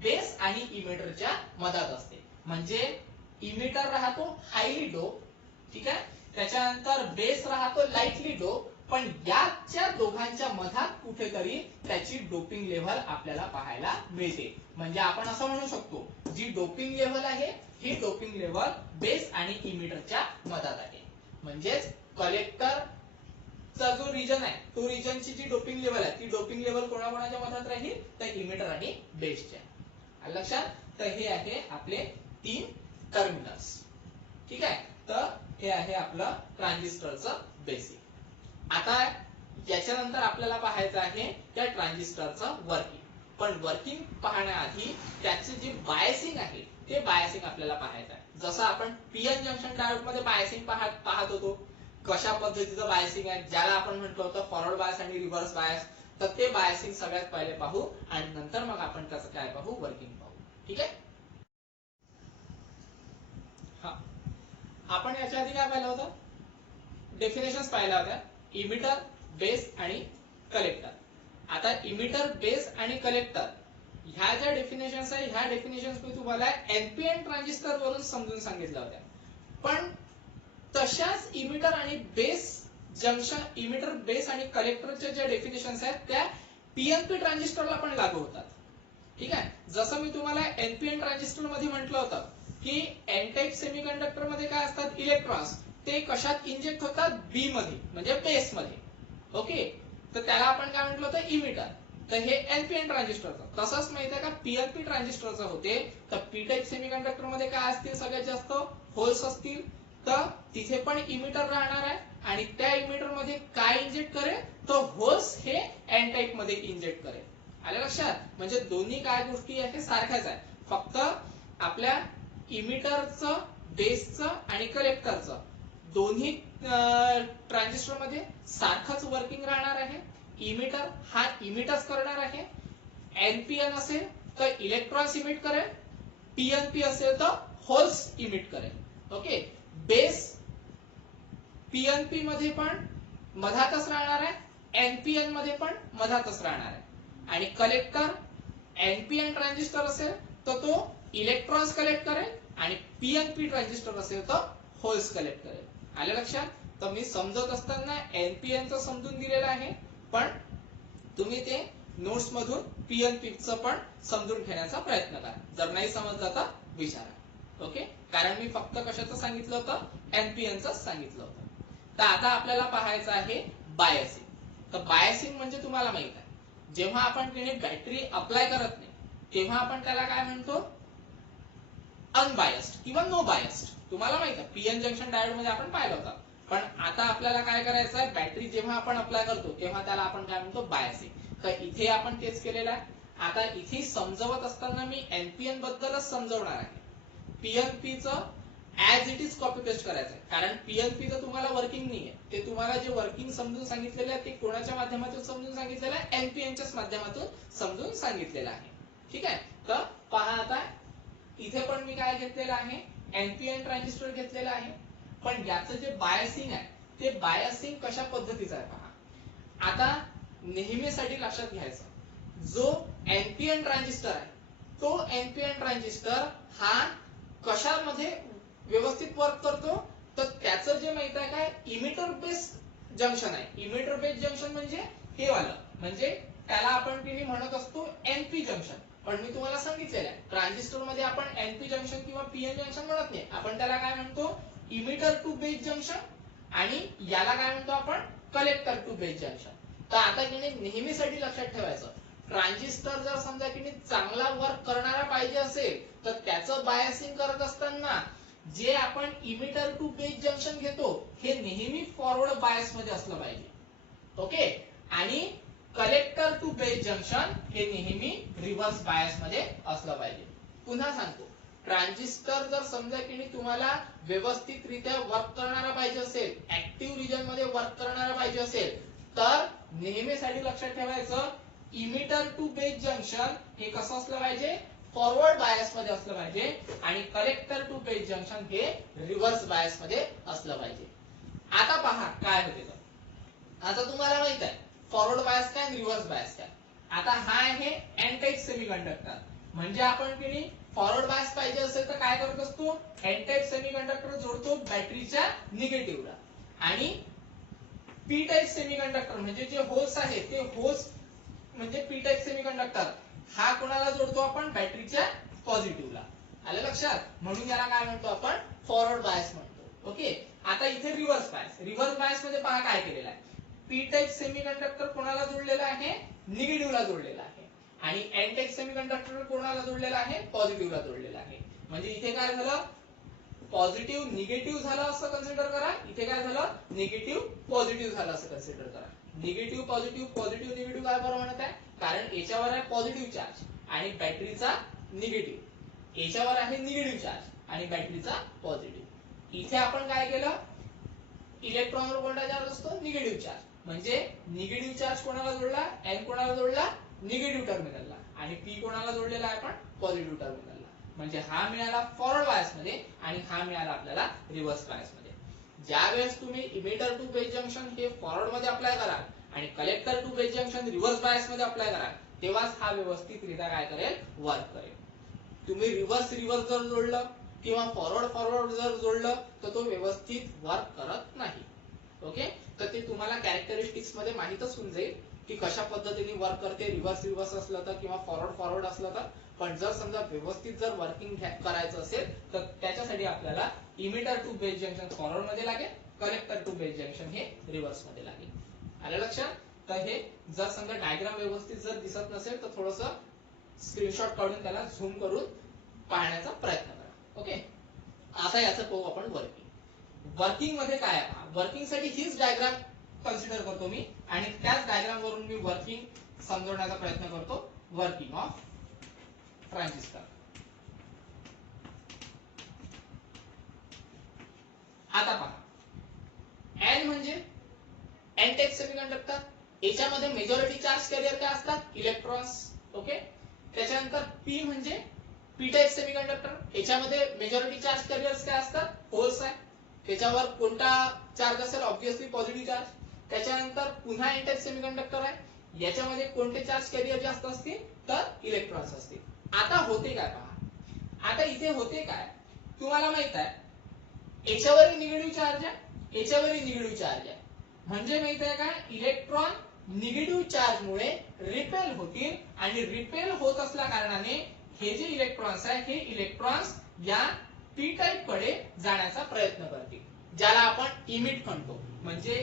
बेस आणि इमिटरच्या मधात असते. म्हणजे इमिटर राहतो हायली डोप. ठीक आहे. त्याच्यानंतर बेस राहतो लाईटली डोप पण याच्या दोघांच्या मधात कुठेतरी त्याची डोपिंग लेव्हल आपल्याला पाहायला मिळते. म्हणजे आपण असं म्हणू शकतो जी डोपिंग लेव्हल आहे ही डोपिंग लेव्हल बेस आणि इमिटरच्या मधात आहे. म्हणजेच कलेक्टर चा जो रिजन आहे तो रिजनची जी डोपिंग लेवल आहे ती डोपिंग लेवल कोणाकोणाच्या मधात राहील तर इमिटर आणि बेसच्या. लक्षात. तर हे आहे आपले 3 टर्मिनल्स. ठीक आहे. तर हे आहे आपलं ट्रान्झिस्टरचं बेसिक. आता याच्यानंतर आपल्याला पाहायचं आहे त्या ट्रान्झिस्टरचं वर्किंग. पण वर्किंग पाहण्याआधी त्याचे जे बायसिंग आहे ते बायसिंग आपल्याला पाहायचं आहे. जसं आपण पीएन जंक्शन डायोड मध्ये बायसिंग पाहत होतो, कशा पद्धतीचं बायसिंग आहे ज्याला आपण म्हटलं होतं फॉरवर्ड बायस आणि रिव्हर्स बायस. तर ते बायसिंग सगळ्यात पहिले पाहू आणि नंतर मग आपण त्याचं काय पाहू वर्किंग पाहू. ठीक आहे. हा आपण याच्या आधी काय पाहिलं होतं डेफिनेशन्स पाहिल्या होत्या इमिटर बेस आणि कलेक्टर. आता इमिटर बेस आणि कलेक्टर ह्या ज्या डेफिनेशन्स आहे ह्या डेफिनेशन्स मी तुम्हाला एनपीएन ट्रान्झिस्टर वरून समजून सांगितल्या होत्या. पण तशाच इमिटर आणि बेस जंक्शन इमिटर बेस आणि कलेक्टरच्या ज्या डेफिनेशन्स आहेत त्या पीएनपी ट्रान्झिस्टरला पण लागू होतात. ठीक आहे. जसं मी तुम्हाला एनपीएन ट्रान्झिस्टर मध्ये म्हटलं होतं की एन टाइप सेमीकंडक्टर मध्ये काय असतात इलेक्ट्रॉन्स ते कशात इंजेक्ट होतात बी मध्ये म्हणजे बेस मध्ये. ओके. तर त्याला आपण काय म्हटलं होतं इमिटर. तर हे एनपीएन ट्रान्झिस्टरचं. तसंच माहिती आहे का पीएनपी ट्रान्झिस्टरचं होते तर पी टाइप सेमीकंडक्टर मध्ये काय असतील सगळ्यात जास्त होल्स असतील. तर तिथे पण इमिटर राहणार आहे आणि त्या इमिटर मध्ये काय इंजेक्ट करेल तर होल्स हे एन टाइप मध्ये इंजेक्ट करेल. आलं लक्षात. म्हणजे दोन्ही काय गोष्टी आहे सारख्याच आहे. फक्त आपल्या इमिटरचं बेसचं आणि कलेक्टरचं दोन्ही ट्रान्झिस्टर मध्ये सारखंच वर्किंग राहणार आहे. इमिटर हा इमिटच करणार आहे. एनपीएन असेल तर इलेक्ट्रॉन्स इमिट करेल, पीएनपी असेल तर होल्स इमिट करेल. ओके. बेस पीएनपी मध्ये पण मधातच राहणार आहे, एनपीएन मध्ये पण मधातच राहणार आहे. आणि कलेक्टर एनपीएन ट्रान्झिस्टर असेल तर तो इलेक्ट्रॉन्स कलेक्ट करेल आणि पीएनपी ट्रान्झिस्टर असेल तर होल्स कलेक्ट करेल. आलं लक्षात. तर मी समजत असताना एनपीएन च समजून दिलेलं आहे पण तुम्ही ते नोट्स मधून पीएनपी च पण समजून घेण्याचा प्रयत्न करा. जर नाही समजलं तर विचारा. ओके. कारण मी फक्त कशाचं सांगितलं होतं एनपीएन च सांगितलं होतं. तर आता आपल्याला पाहायचं आहे बायसिंग. तर बायसिंग म्हणजे तुम्हाला माहित आहे जेव्हा आपण तिने बॅटरी अप्लाय करत नाही तेव्हा आपण त्याला काय म्हणतो अनबायस्ड किंवा नो बायस्ड. तुम्हाला माहित आहे पीएन जंक्शन डायोड मध्ये आपण पाहिलं होतं. पण आता आपल्याला काय करायचं आहे बॅटरी जेव्हा आपण अप्लाय करतो तेव्हा त्याला आपण काय म्हणतो बायसिंग. तर इथे आपण तेच केलेलं आहे. आता इथे समजवत असताना मी एनपीएन बद्दलच समजवणार आहे. पीएनपी च as it is copy paste करायचं आहे. कारण पीएनपी च तुम्हाला वर्किंग नाहीये. ते तुम्हाला जे वर्किंग समजून सांगितलेलं आहे ते कोणाच्या माध्यमातून समजून सांगितलेलं आहे एनपीएनच्याच माध्यमातून समजून सांगितलेलं आहे. ठीक आहे. तर पहा आता इथे पण मी काय घेतलेलं आहे एनपीएन ट्रान्झिस्टर घेतलेलं आहे. पण याचं जे बायसिंग आहे ते बायसिंग कशा पद्धतीचं आहे पहा. आता नेहमीसाठी लक्षात घ्यायचं जो एनपीएन ट्रान्झिस्टर आहे तो एनपीएन ट्रान्झिस्टर हा कशामध्ये व्यवस्थित वर्क करतो तर त्याचं जे माहित आहे काय इमिटर बेस्ड जंक्शन आहे. इमिटर बेस्ड जंक्शन म्हणजे हे वालं म्हणजे त्याला आपण म्हणत असतो एनपी जंक्शन. पण मी तुम्हाला सांगितलेलं आहे ट्रान्झिस्टर मध्ये आपण एनपी जंक्शन किंवा पीएन जंक्शन म्हणत नाही. आपण त्याला काय म्हणतो इमिटर टू बेस जंक्शन आणि याला काय म्हणतो आपण कलेक्टर टू बेस जंक्शन. तर आता नेहमीसाठी लक्षात ठेवायचं ट्रान्झिस्टर जर समजा चांगला वर्क करणारा पाहिजे असेल तर त्याचं बायसिंग करत असताना जे आपण इमिटर टू बेस जंक्शन घेतो हे नेहमी फॉरवर्ड बायस मध्ये असलं पाहिजे. ओके. आणि कलेक्टर टू बेस जंक्शन हे नेहमी रिव्हर्स बायस मध्ये असलं पाहिजे. पुन्हा सांगतो ट्रान्झिस्टर जर समजा तुम्हाला व्यवस्थितरित्या वर्क करणारा पाहिजे असेल ऍक्टिव्ह रिजन मध्ये वर्क करणारा पाहिजे असेल तर नेहमीसाठी लक्षात ठेवायचं इमिटर टू बेस जंक्शन हे कसं असलं पाहिजे फॉरवर्ड बायस मध्ये असलं पाहिजे आणि कलेक्टर टू बेस जंक्शन हे रिव्हर्स बायस मध्ये असलं पाहिजे. आता पहा काय होते. आता तुम्हाला माहित आहे फॉरवर्ड बायस काय आणि रिव्हर्स बायस काय. आता हा आहे एन टाइप सेमीकंडक्टर म्हणजे आपण फॉरवर्ड बायस पाहिजे असेल तर काय करत असतो एन टाइप सेमीकंडक्टर जोडतो बॅटरीच्या निगेटिव्हला आणि पी टाइप सेमीकंडक्टर म्हणजे जे होल्स आहे ते होल्स म्हणजे पी टाइप सेमीकंडक्टर हा कोणाला जोडतो आपण बॅटरीच्या पॉझिटिव्हला. आलं लक्षात? म्हणून याला काय म्हणतो आपण फॉरवर्ड बायस म्हणतो. ओके, आता इथे रिव्हर्स बायस. रिव्हर्स बायस मध्ये पहा काय केलेलं आहे. पी टाइप सेमीकंडक्टर कोणाला जोडलेला आहे? निगेटिव्हला जोडलेला आहे. आणि एन टाइप सेमीकंडक्टर कोणाला जोडलेला आहे? पॉझिटिव्हला जोडलेला आहे. म्हणजे इथे काय झालं? पॉझिटिव्ह निगेटिव्ह झालं असं कन्सिडर करा. इथे काय झालं? निगेटिव्ह पॉझिटिव्ह झालं असं कन्सिडर करा. निगेटिव्ह पॉझिटिव्ह पॉझिटिव्ह निगेटिव्ह काय बरं म्हणत आहे? कारण याच्यावर आहे पॉझिटिव्ह चार्ज आणि बॅटरीचा निगेटिव्ह. याच्यावर आहे निगेटिव्ह चार्ज आणि बॅटरीचा पॉझिटिव्ह. इथे आपण काय केलं? इलेक्ट्रॉनवर कोणता चार्ज असतो? Negative charge. म्हणजे निगेटिव्ह चार्ज कोणाला जोडला? एन कोणाला जोडला? निगेटिव्ह टर्मिनलला. आणि पी कोणाला जोडलेला आहे आपण? पॉझिटिव्ह टर्मिनलला. म्हणजे हा मिळाला फॉरवर्ड बायस मध्ये आणि हा मिळाला आपल्याला रिव्हर्स बायस मध्ये. ज्यावेळेस तुम्ही इमिटर टू बेस जंक्शन हे फॉरवर्ड मध्ये अप्लाय कराल आणि collector to base junction reverse bias मध्ये अप्लाय कराल तेव्हाच हा व्यवस्थितरित्या काय करेल? वर्क करेल. तुम्ही रिव्हर्स रिव्हर्स जर जोडलं किंवा फॉरवर्ड फॉरवर्ड जर जोडलं तर तो व्यवस्थित वर्क करत नाही. ओके, तर ते तुम्हाला कॅरेक्टरिस्टिक्स मध्ये माहितच होऊन जाईल की कशा पद्धतीने वर्क करते. रिव्हर्स रिव्हर्स असलं तर किंवा फॉरवर्ड फॉरवर्ड असलं तर. पण जर समजा व्यवस्थित जर वर्किंग करायचं असेल तर त्याच्यासाठी आपल्याला emitter to base junction forward मध्ये लागेल, कलेक्टर टू बेस जंक्शन हे रिव्हर्स मध्ये लागेल. आलं लक्षात? तर हे जर समजा डायग्राम व्यवस्थित जर दिसत नसेल तर थोडस स्क्रीनशॉट काढून त्याला झूम करून पाहण्याचा प्रयत्न करा. ओके, आता याचं पाहू आपण वर्किंग. वर्किंग मध्ये काय आहे? वर्किंग साठी हीच डायग्राम कन्सिडर करतो मी आणि त्याच डायग्राम वरून मी वर्किंग समजवण्याचा प्रयत्न करतो. Working of transistor. आता पहा, एन म्हणजे एन टाइप सेमीकंडक्टर. याच्यामध्ये मेजॉरिटी चार्ज कॅरियर काय असतात? इलेक्ट्रॉन्स. ओके, त्याच्यानंतर पी म्हणजे पी टाइप सेमीकंडक्टर. याच्यामध्ये मेजॉरिटी चार्ज कॅरियर्स काय असतात? होल्स आहे. त्याच्यावर कोणता चार्ज असेल? Obviously positive charge. त्याच्यानंतर पुन्हा एन टाइप सेमीकंडक्टर आहे. याच्यामध्ये कोणते चार्ज कॅरियर जास्त असतील? तर इलेक्ट्रॉन्स असतील. आता होते काय पहा. आता इथे होते काय? तुम्हाला माहित आहे याच्यावरही निगेटिव्ह चार्ज आहे, याच्यावरही निगेटिव्ह चार्ज आहे. म्हणजे माहित आहे का? इलेक्ट्रॉन निगेटिव्ह चार्ज मुळे रिपेल होतील आणि रिपेल होत असल्या कारणाने हे जे इलेक्ट्रॉन्स आहे हे इलेक्ट्रॉन्स या पी टाइप कडे जाण्याचा प्रयत्न करतील, ज्याला आपण इमिट म्हणतो. म्हणजे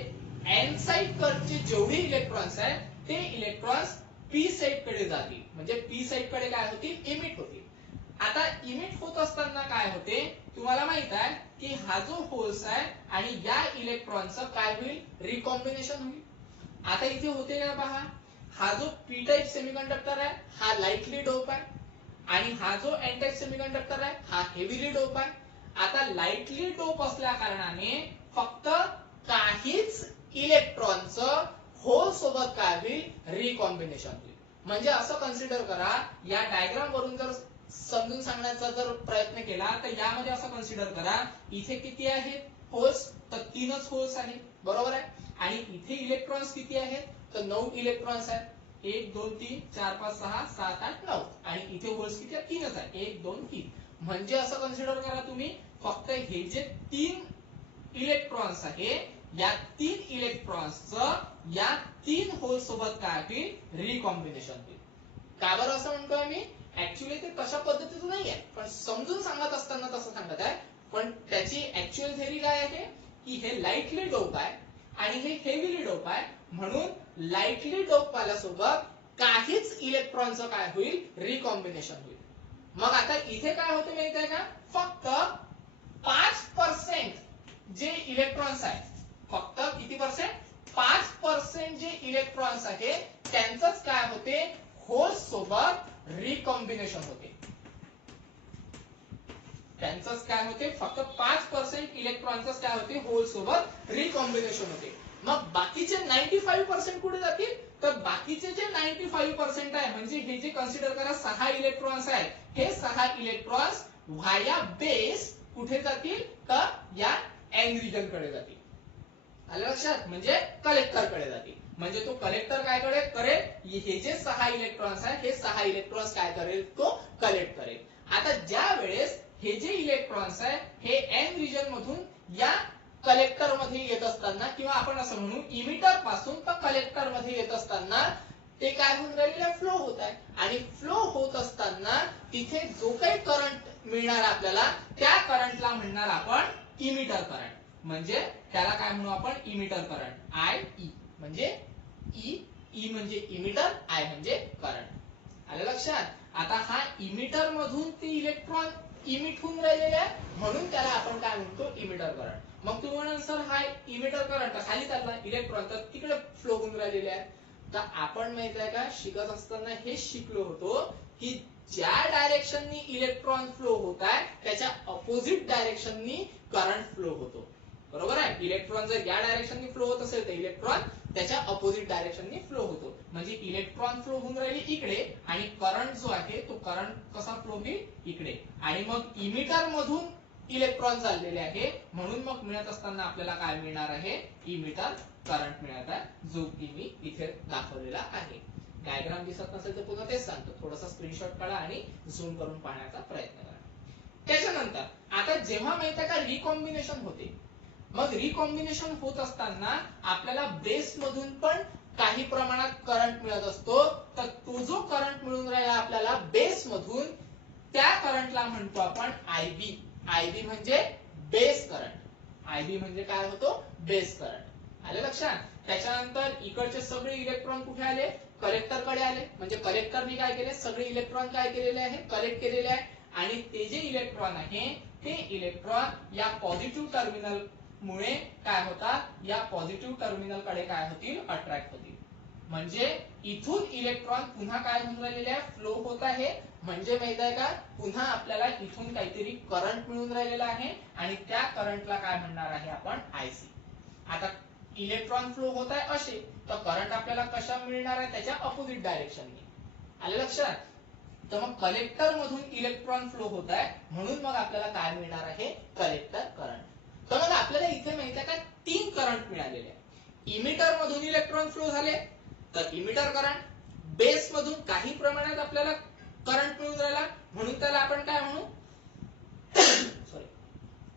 एन साइड कडचे जेवढे इलेक्ट्रॉन्स आहेत ते इलेक्ट्रॉन्स पी साइड कडे जातील. म्हणजे पी साइड कडे काय होतील? इमिट होतील. आता इमिट होत असताना काय होते? तुम्हाला माहित आहे की हा जो होल्स आहे आणि या इलेक्ट्रॉनचं काय होईल? रिकॉम्बिनेशन होईल. आता इथे होते काय पहा. हा जो पी टाइप सेमीकंडक्टर आहे हा लाइटली डोप आहे आणि हा जो एन टाइप सेमीकंडक्टर आहे हा हेवीली डोप आहे. आता लाइटली डोप असल्या कारणाने फक्त काहीच इलेक्ट्रॉनचं होल सोबत काय होईल? रिकॉम्बिनेशन होईल. म्हणजे असं कन्सिडर करा, या डायग्राम वरून जर समजून सांगण्याचा जर प्रयत्न केला तर यामध्ये असं कन्सिडर करा, इथे किती आहेत होल्स? तर 3च होल्स आहेत, बरोबर आहे. आणि इथे इलेक्ट्रॉन्स किती आहेत? तर 9 इलेक्ट्रॉन्स आहेत. 1 2 3 4 5 6 7 8 9. आणि इथे होल्स किती आहेत? 3च आहेत. 1 2 3. म्हणजे असं कन्सिडर करा तुम्ही, फक्त हे जे 3 इलेक्ट्रॉन्स आहे या 3 इलेक्ट्रॉन्सचं या 3 होल सोबत काय होईल? रिकॉम्बिनेशन होईल. का बरं असं म्हणतोय मी? ऍक्च्युअली ते तशा पद्धतीचं नाहीये, पण समजून सांगत असताना तसं सांगत आहे. पण त्याची ऍक्च्युअल थेअरी काय आहे की हे लाइटली डोप आहे आणि हे हेवीली डोप आहे. म्हणून लाइटली डोप वाल्यासोबत काहीच इलेक्ट्रॉनचं काय होईल? रिकॉम्बिनेशन होईल. मग आता इथे काय होते माहित आहे का? फक्त 5% जे इलेक्ट्रॉन्स आहेत, फक्त किती पर्सेंट? 5% जे इलेक्ट्रॉन्स आहे त्यांचंच काय होते? होल्स सोबत रिकॉम्बिनेशन होते. त्यांचंच काय होते? फक्त 5% इलेक्ट्रॉनचंच काय होते? होल सोबत रिकॉम्बिनेशन होते. मग बाकीचे 95% कुठे जातील? तर बाकीचे जे 95% आहे म्हणजे हे जे कन्सिडर करा 6 इलेक्ट्रॉन्स आहेत, हे 6 इलेक्ट्रॉन्स व्हाया बेस कुठे जातील? तर या एन रिजन कडे जातील. आलं लक्षात? म्हणजे कलेक्टर कडे जातील. म्हणजे तो कलेक्टर काय करेल? हे जे 6 इलेक्ट्रॉन्स आहे हे 6 इलेक्ट्रॉन्स काय करेल? तो कलेक्ट करेल. आता ज्या वेळेस हे जे इलेक्ट्रॉन्स आहे हे एन रिजन मधून या कलेक्टर मध्ये येत असताना किंवा आपण असं म्हणू इमिटर पासून तर कलेक्टर मध्ये येत असताना ते काय होऊन राहिलेलं फ्लो होत आहे आणि फ्लो होत असताना तिथे जो काही करंट मिळणार आपल्याला त्या करंटला म्हणणार आपण इमिटर करंट म्हणजे त्याला काय म्हणू आपण इमिटर करंट आय ई म्हणजे ई म्हणजे इमिटर आय म्हणजे करंट आलं लक्षात आता हा इमिटर मधून ते इलेक्ट्रॉन इमिट होऊन राहिलेले आहे म्हणून त्याला आपण काय म्हणतो इमिटर करंट मग तुम्ही म्हणाल सर हा इमिटर करंट खाली चालला इलेक्ट्रॉन तर तिकडे फ्लो होऊन राहिलेले आहे तर आपण माहित आहे का शिकत असताना हे शिकलो होतो की ज्या डायरेक्शननी इलेक्ट्रॉन फ्लो होत आहे त्याच्या अपोजिट डायरेक्शननी करंट फ्लो होतो बरोबर आहे इलेक्ट्रॉन जर या डायरेक्शननी फ्लो होत असेल तर इलेक्ट्रॉन त्याच्या अपोजिट डायरेक्शननी फ्लो होतो म्हणजे इलेक्ट्रॉन फ्लो होऊन राहिली इकडे आणि करंट जो आहे तो करंट कसा फ्लो होईल इकडे आणि मग इमिटर मधून इलेक्ट्रॉन चाललेले आहे म्हणून मग मिळत असताना आपल्याला काय मिळणार आहे इमिटर करंट मिळत आहे जो की मी इथे दाखवलेला आहे डायग्राम दिसत नसेल तर पुन्हा तेच सांगतो थोडासा स्क्रीनशॉट काढा आणि झूम करून पाहण्याचा प्रयत्न करा त्याच्यानंतर आता जेव्हा माहिती का रिकॉम्बिनेशन होते मग रिकॉम्बिनेशन होत असताना आपल्याला बेस मधून पण काही प्रमाणात करंट मिळत असतो तर तो जो करंट मिळून राहिला आपल्याला बेस मधून त्या करंटला म्हणतो आपण आयबी आयबी म्हणजे बेस करंट आयबी म्हणजे काय होतो बेस करंट आले लक्षात त्याच्यानंतर इकडचे सगळे इलेक्ट्रॉन कुठे आले कलेक्टर कडे आले म्हणजे कलेक्टरने काय केले सगळे इलेक्ट्रॉन काय केलेले आहे कलेक्ट केलेले आहे आणि ते जे इलेक्ट्रॉन आहे ते इलेक्ट्रॉन या पॉझिटिव्ह टर्मिनल मुळे काय होतात या पॉझिटिव्ह टर्मिनल कडे काय होतील अट्रॅक्ट होतील म्हणजे इथून इलेक्ट्रॉन पुन्हा काय होऊन राहिलेले आहे फ्लो होत आहे म्हणजे माहित आहे का पुन्हा आपल्याला इथून काहीतरी करंट मिळून राहिलेला आहे आणि त्या करंटला काय म्हणणार आहे आपण आयसी आता इलेक्ट्रॉन फ्लो होत आहे असे तर करंट आपल्याला कशा मिळणार आहे त्याच्या अपोजिट डायरेक्शनने आले लक्षात तर मग कलेक्टर मधून इलेक्ट्रॉन फ्लो होत आहे म्हणून मग आपल्याला काय मिळणार आहे कलेक्टर करंट तर मग आपल्याला इथे माहिती आहे का 3 करंट मिळालेले आहे इमिटर मधून इलेक्ट्रॉन फ्लो झाले तर इमिटर करंट बेस मधून काही प्रमाणात आपल्याला करंट मिळून राहिला म्हणून त्याला आपण काय म्हणू सॉरी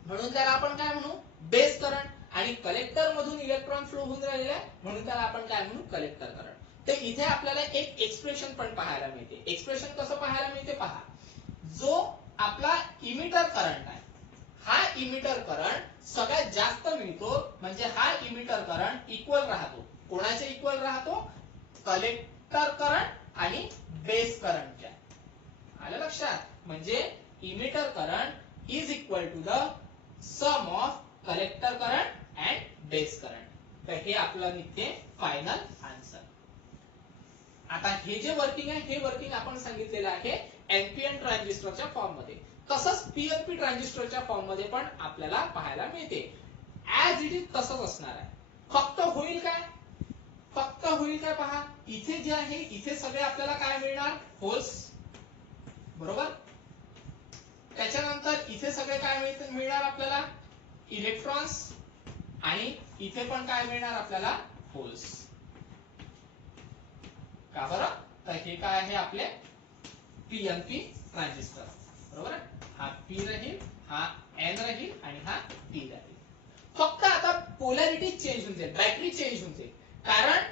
म्हणून त्याला आपण काय म्हणू बेस करंट आणि कलेक्टर मधून इलेक्ट्रॉन फ्लो होऊन राहिलेला आहे म्हणून त्याला आपण काय म्हणू कलेक्टर करंट तर इथे आपल्याला एक एक्सप्रेशन पण पाहायला मिळते एक्सप्रेशन कसं पाहायला मिळते पहा जो आपला इमिटर करंट आहे हा इमिटर करंट सगळ्यात जास्त मिळतो म्हणजे हा इमिटर करंट इक्वल राहतो कोणाच्या इक्वल राहतो कलेक्टर करंट आणि बेस करंटच्या आलं लक्षात म्हणजे emitter current is equal to the sum of collector current and base current तर हे आपलं निघते फायनल आन्सर आता हे जे वर्किंग आहे हे वर्किंग आपण सांगितलेलं आहे एनपीएन ट्रान्झिस्टरच्या फॉर्म मध्ये तसंच पीएनपी ट्रान्झिस्टरच्या फॉर्म मध्ये पण आपल्याला पाहायला मिळते ऍज इट इज तसंच असणार आहे फक्त होईल काय पहा इथे जे आहे इथे सगळे आपल्याला काय मिळणार होल्स बरोबर त्याच्यानंतर इथे सगळे काय मिळणार आपल्याला इलेक्ट्रॉन्स आणि इथे पण काय मिळणार आपल्याला होल्स का बरं तर हे काय आहे आपले पीएनपी ट्रान्झिस्टर बरोबर हा पी राहील हा एन राहील आणि हा डी राहील फक्त आता पोलॅरिटी चेंज होऊन जाईल बॅटरी चेंज होऊन जाईल कारण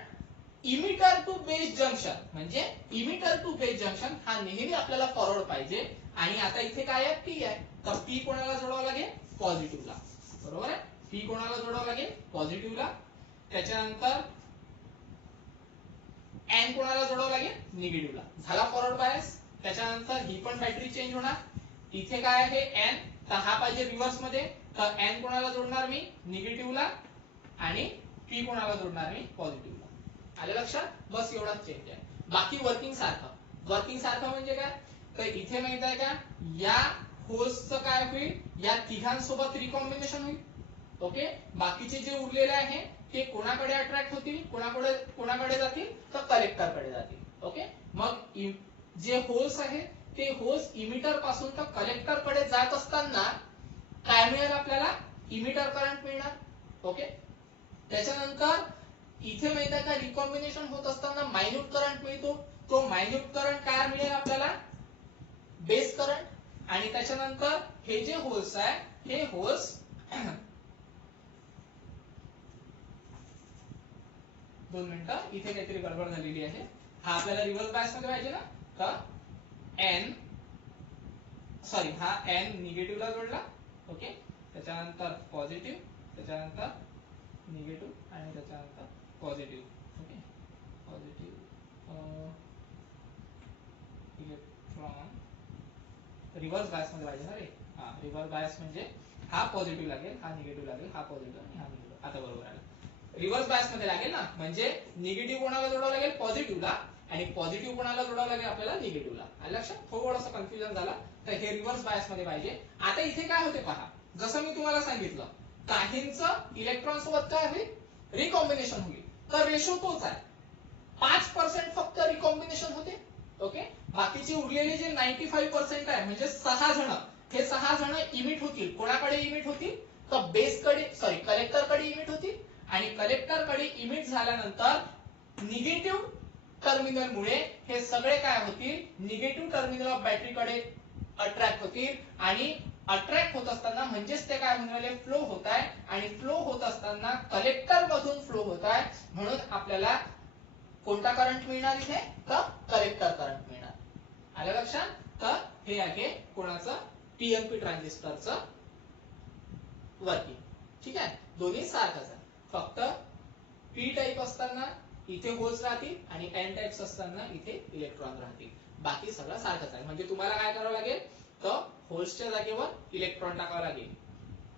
इमिटर टू बेस जंक्शन म्हणजे इमिटर टू बेस जंक्शन हा नेहमी आपल्याला फॉरवर्ड पाहिजे आणि आता इथे काय आहे पी आहे तर पी कोणाला जोडावं लागेल पॉझिटिव्हला बरोबर आहे पी कोणाला जोडावं लागेल पॉझिटिव्हला त्याच्यानंतर एन कोणाला जोडावं लागेल निगेटिव्हला झाला फॉरवर्ड बायस त्याच्यानंतर ही पण बॅटरी चेंज होणार इथे काय आहे एन तर हा पाहिजे रिव्हर्स मध्ये तर एन कोणाला जोडणार मी निगेटिव्हला आणि पी कोणाला जोडणार मी पॉझिटिव्हला आले लक्षात बस एवढाच चेंज आहे बाकी वर्किंग सारखं म्हणजे काय तर इथे माहित आहे का या होल्सचं काय होईल या तिघांसोबत रिकॉम्बिनेशन होईल ओके बाकीचे जे उरलेले आहे ते कोणाकडे अट्रॅक्ट होतील कोणाकडे जातील तर कलेक्टरकडे जातील ओके मग जे होल्स आहे ते होल्स इमिटर पासून तर कलेक्टर कडे जात असताना काय मिळेल आपल्याला इमिटर करंट मिळणार ओके त्याच्यानंतर इथे माहित आहे का रिकॉम्बिनेशन होत असताना मायन्यूट करंट मिळतो तो मायन्यूट करंट काय मिळेल आपल्याला बेस करंट आणि त्याच्यानंतर हे जे होल्स आहे हे होल्स 2 मिनिटं, इथे काहीतरी गडबड झालेली आहे. हा आपल्याला रिव्हर्स बायस मध्ये पाहिजे ना, तर एन सॉरी हा एन निगेटिव्हला जोडला. ओके, त्याच्यानंतर पॉझिटिव्ह, त्याच्यानंतर निगेटिव्ह आणि त्याच्यानंतर positive. Okay, positive electron reverse bias मध्ये पाहिजे ना रे. हा रिव्हर्स बायस म्हणजे हा पॉझिटिव्ह लागेल, हा निगेटिव्ह लागेल, हा पॉझिटिव्ह आणि हा निगेटिव्ह. आता बरोबर आलं. रिव्हर्स बायस मध्ये लागेल ना, म्हणजे निगेटिव्ह कोणाला जोडावं लागेल, पॉझिटिव्हला, आणि पॉझिटिव्ह कोणाला जोडावं लागेल आपल्याला, निगेटिव्हला. आलं लक्षात? थोडंसं कन्फ्युजन झालं, तर हे रिव्हर्स बायस मध्ये पाहिजे. आता इथे काय होते पहा, जसं मी तुम्हाला सांगितलं, काहींचं इलेक्ट्रॉन सोबत काय होईल, रिकॉम्बिनेशन होईल, तर रेशो तोच आहे. 5% फक्त रिकॉम्बिनेशन होते. ओके, बाकीचे उरलेले जे 95% आहे, म्हणजे 6 जण, हे 6 जण इमिट होतील. कोणाकडे इमिट होतील, तर बेस कडे सॉरी कलेक्टर कडे इमिट होतील, आणि कलेक्टर कडे इमिट झाल्यानंतर निगेटिव्ह टर्मिनल मुळे हे सगळे काय होतील, निगेटिव्ह टर्मिनल ऑफ बॅटरी कडे अट्रॅक्ट होतील, आणि अट्रॅक्ट होत असताना म्हणजेच ते काय होणार, फ्लो होत आहे, आणि फ्लो होत असताना कलेक्टर मधून फ्लो होत आहे, म्हणून आपल्याला कोणता करंट मिळणार इथे, तर कलेक्टर करंट मिळणार. आलं लक्षात? तर हे आहे कोणाचं, पीएनपी ट्रान्झिस्टरचं वर्किंग. ठीक आहे, दोन्ही सारखंच आहे, फक्त पी टाईप असताना इथे होल्स राहतील आणि एन टाइप्स असताना इथे इलेक्ट्रॉन राहतील. बाकी सगळं सारखंच आहे. म्हणजे तुम्हाला काय करावं लागेल, तर होल्सच्या जागेवर इलेक्ट्रॉन टाकावं लागेल.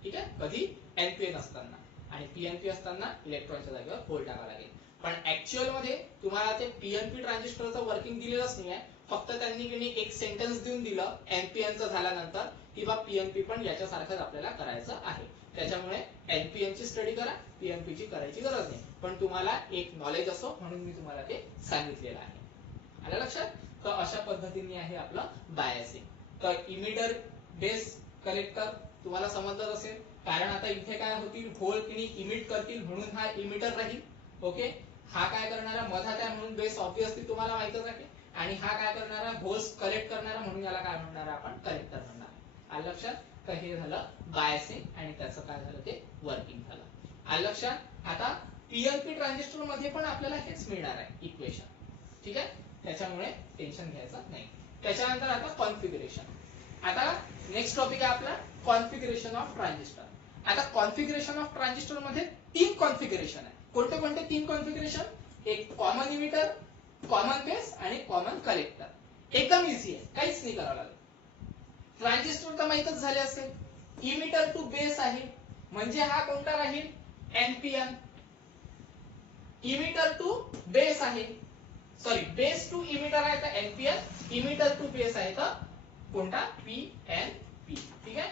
ठीक आहे, कधी एनपीएन असताना, आणि पीएनपी असताना इलेक्ट्रॉनच्या जागेवर होल टाकावं लागेल. पण ऍक्च्युअल मध्ये तुम्हाला ते पीएनपी ट्रान्झिस्टरचं वर्किंग दिलेलंच नाही आहे. फक्त त्यांनी एक सेंटेन्स देऊन दिलं एनपीएनचं झाल्यानंतर, किंवा पीएनपी पण याच्यासारखंच आपल्याला करायचं आहे. त्याच्यामुळे एनपीएन ची स्टडी करा, पीएनपी ची करायची गरज नाही. पण तुम्हाला एक नॉलेज असो म्हणून मी तुम्हाला ते सांगितलेलं आहे. आलं लक्षात? तर अशा पद्धतीने आहे आपलं बायसिंग. तर इमिटर बेस कलेक्टर तुम्हाला समजलं असेल, कारण आता इथे काय होतील, होल किनी इमिट करतील म्हणून हा इमिटर राहील. ओके, हा काय करणारा मधात आहे म्हणून बेस ऑब्वियसली तुम्हाला माहितच आहे, आणि हा काय करणारा होल्स कलेक्ट करणारा म्हणून याला काय म्हणणार आपण, कलेक्टर म्हणणार. आलं लक्षात? तर हे झालं बायसिंग, आणि त्याचं काय झालं ते वर्किंग झालं. आलं लक्षात? आता पीएनपी ट्रान्झिस्टर मध्ये पण आपल्याला हेच मिळणार आहे इक्वेशन. ठीक आहे, त्याच्यामुळे टेन्शन घ्यायचं नाही. त्याच्यानंतर आता कॉन्फिगरेशन. आता नेक्स्ट टॉपिक आहे आपला कॉन्फिगरेशन ऑफ ट्रान्झिस्टर. आता कॉन्फिगरेशन ऑफ ट्रान्झिस्टर मध्ये 3 कॉन्फिगरेशन आहे. कोणते कोणते 3 कॉन्फिगरेशन, एक कॉमन इमिटर, कॉमन बेस आणि कॉमन कलेक्टर. एकदम इझी आहे, काहीच नाही करावं लागेल. ट्रान्झिस्टर तर माहितच झाले असेल, इमिटर टू बेस आहे, म्हणजे हा कोणता राहील, एनपीएन. इमिटर टू बेस आहे, सॉरी बेस टू इमिटर आहे तर एनपीएन, इमिटर टू बेस आहे तर कोणता, पीएनपी. ठीक आहे,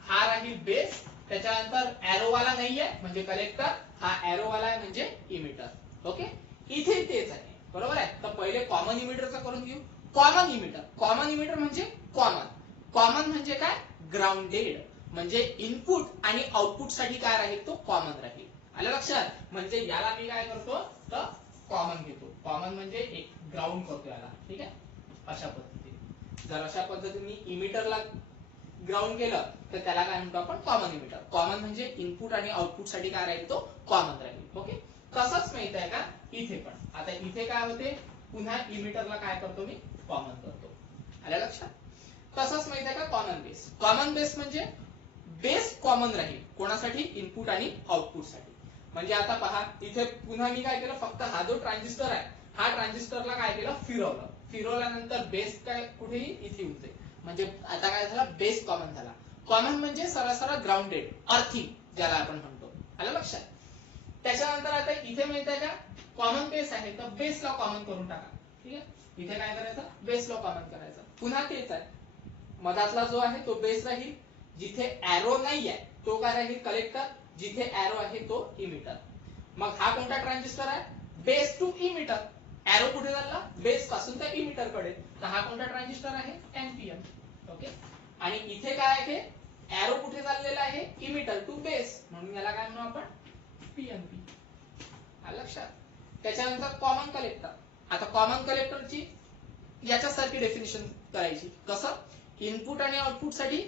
हा राहील बेस, त्याच्यानंतर एरो वाला नाहीये म्हणजे कलेक्टर, हा एरो वाला आहे म्हणजे इमिटर. ओके, इथे तेच आहे, बरोबर आहे. तर पहिले कॉमन इमिटरचा करून घेऊ. कॉमन इमिटर, कॉमन इमिटर म्हणजे कॉमन. कॉमन म्हणजे काय, ग्राउंडेड, म्हणजे इनपुट आणि आउटपुट साठी काय राहील, तो कॉमन राहील. आलं लक्षात? म्हणजे याला मी काय करतो, तर कॉमन घेतो. कॉमन म्हणजे एक ग्राउंड करतो याला. ठीक आहे, अशा पद्धतीने. जर अशा पद्धतीने इमिटरला ग्राउंड केलं तर त्याला काय म्हणतो आपण, कॉमन इमिटर. कॉमन म्हणजे इनपुट आणि आउटपुट साठी काय राहील, तो कॉमन राहील. ओके, तसंच माहित आहे का इथे पण. आता इथे काय होते, पुन्हा इमिटरला काय करतो मी, कॉमन करतो. आलं लक्षात? तसंच माहित आहे का कॉमन बेस. कॉमन बेस म्हणजे बेस कॉमन राहील कोणासाठी, इनपुट आणि आउटपुट साठी. म्हणजे आता पहा इथे पुन्हा मी काय केलं, फक्त हा जो ट्रान्झिस्टर आहे, हा ट्रान्झिस्टरला काय केलं, फिरवलं. फिरवल्यानंतर बेस काय कुठेही इथे येऊ दे, म्हणजे आता काय झालं, बेस कॉमन झाला. कॉमन म्हणजे सरळ ग्राउंडेड, अर्थिंग ज्याला आपण म्हणतो. आलं लक्षात? त्याच्यानंतर आता इथे माहित आहे का, कॉमन बेस आहे तर बेसला कॉमन करून टाका. ठीक आहे, इथे काय करायचं, बेसला कॉमन करायचं. पुन्हा तेच आहे, मधातला जो आहे तो बेस राहील, जिथे एरो नाही आहे तो काय राहील, कलेक्टर, जिथे एरो आहे तो इमिटर. मग हा कोणता ट्रान्झिस्टर आहे, बेस टू इमिटर. एरो कुठे झाला, बेस पासून त्या इमिटर कडे, तर हा कोणता ट्रान्झिस्टर आहे, एनपीएन. ओके, आणि इथे काय आहे, एरो कुठे चाललेला आहे, इमिटर टू बेस, म्हणून याला काय म्हणू आपण, पीएनपी. आलं लक्षात? त्याच्यानंतर कॉमन कलेक्टर. आता कॉमन कलेक्टरची याच्यासारखी डेफिनेशन करायची. कसं, इनपुट आणि आउटपुट साठी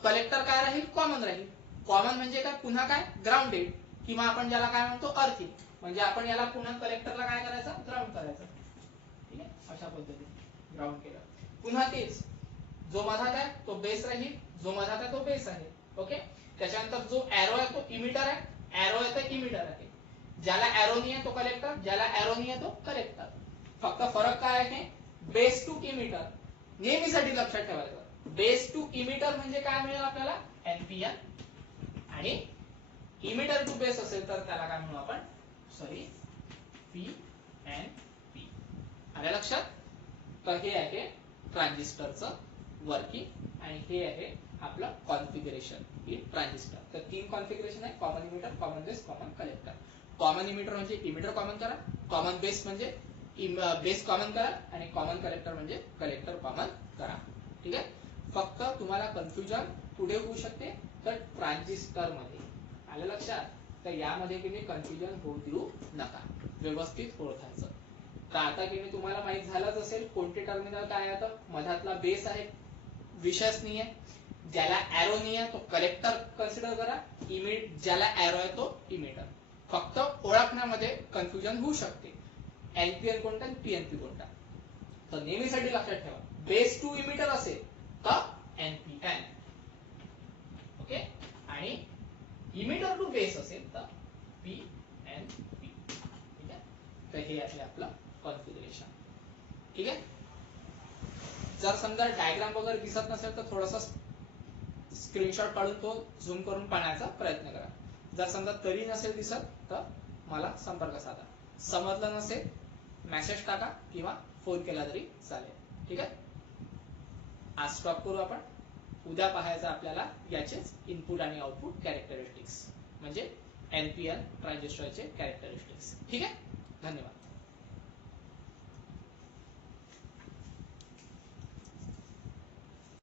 कलेक्टर काय राहील, कॉमन राहील. कॉमन म्हणजे काय, पुन्हा काय, ग्राउंडेड. किंवा आपण ज्याला काय म्हणतो अर्थिंग, म्हणजे आपण याला पुन्हा कलेक्टरला काय करायचं, ग्राउंड करायचं. ठीक आहे, अशा पद्धतीने ग्राउंड केलं. पुन्हा तेच, जो मधात आहे तो बेस राहील, जो मधात आहे तो बेस आहे. ओके, त्याच्यानंतर जो एरो आहे तो इमिटर आहे, एरो आहे तर इमिटर आहे. ज्याला एरो नाही आहे तो कलेक्टर, ज्याला एरो नाही आहे तो कलेक्टर. फक्त फरक काय आहे, बेस टू इमिटर. नेहमीसाठी लक्षात ठेवायचं, बेस टू इमिटर म्हणजे काय मिळेल आपल्याला, एनपीएन. आणि इमिटर टू बेस असेल तर त्याला काय म्हणू आपण, सॉरी, पीएनपी. आल्या लक्षात. तर हे आहे ट्रान्झिस्टरचं वर्किंग आणि हे आहे आपलं कॉन्फिगरेशन इन ट्रान्झिस्टर. तर 3 कॉन्फिगरेशन आहे, common emitter, common base, common collector. Common emitter म्हणजे इमिटर कॉमन करा, कॉमन बेस म्हणजे बेस कॉमन करा आणि कॉमन कलेक्टर म्हणजे कलेक्टर कॉमन करा. ठीक आहे. फक्त तुम्हाला कन्फ्युजन कुठे होऊ शकते, तर ट्रान्झिस्टर मध्ये. आलं लक्षात. तर यामध्ये की कन्फ्युजन होऊ देऊ नका, व्यवस्थित ओळखायचं. तर आता की तुम्हाला माहित झालंच असेल कोणते टर्मिनल काय आहे. तर मधातला बेस आहे, विषयच नाही आहे. ज्याला एरो नाही आहे तो कलेक्टर कन्सिडर करा, ज्याला एरो आहे तो इमिटर. फक्त ओळखण्यामध्ये कन्फ्युजन होऊ शकते, एनपीएन कोणता आणि पीएनपी कोणता. तर नेहमीसाठी लक्षात ठेवा, बेस टू इमिटर असेल तर एनपीएन. ओके, आणि इमिटर टू बेस असेल तर पीएनपी. ठीक आहे. तर हे आहे आपलं कॉन्फिगरेशन. ठीक आहे. जर समजा डायग्राम वगैरे दिसत नसेल तर थोडासा स्क्रीनशॉट काढून तो झूम करून पाहण्याचा प्रयत्न करा. जर समजा तरी नसेल दिसत तर मला संपर्क साधा. समजलं नसेल मेसेज टाका किंवा फोन केला तरी चालेल. ठीक आहे. आज स्टॉप करू आपण. उद्या पाहायचं आपल्याला याचेच इनपुट आणि आउटपुट कॅरेक्टरिस्टिक्स, म्हणजे एनपीएन ट्रान्झिस्टरचे कॅरेक्टरिस्टिक्स. ठीक आहे. धन्यवाद.